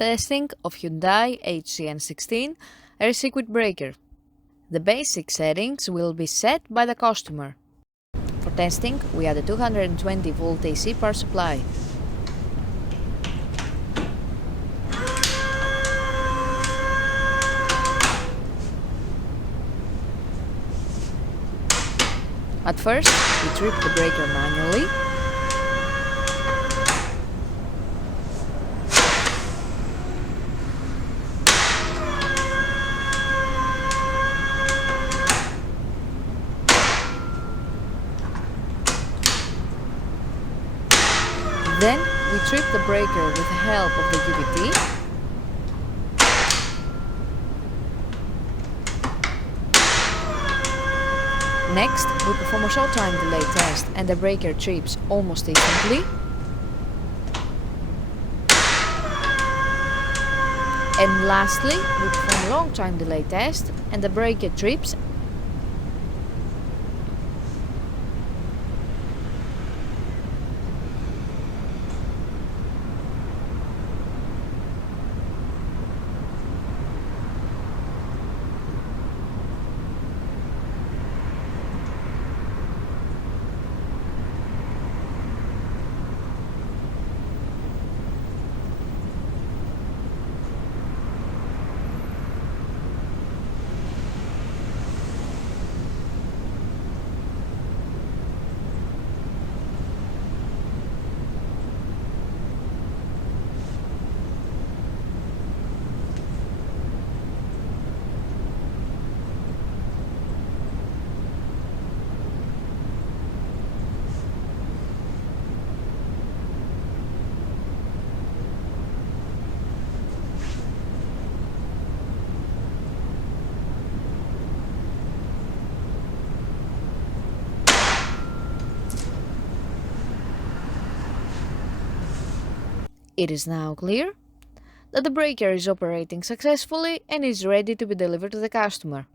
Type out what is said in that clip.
testing of Hyundai HGN16 air circuit breaker. The basic settings will be set by the customer. For testing, we add a 220 volt AC power supply. At first, we trip the breaker manually. Then we trip the breaker with the help of the UVT. Next, we perform a short time delay test and the breaker trips almost instantly. And lastly, we perform a long time delay test and the breaker trips. It is now clear that the breaker is operating successfully and is ready to be delivered to the customer.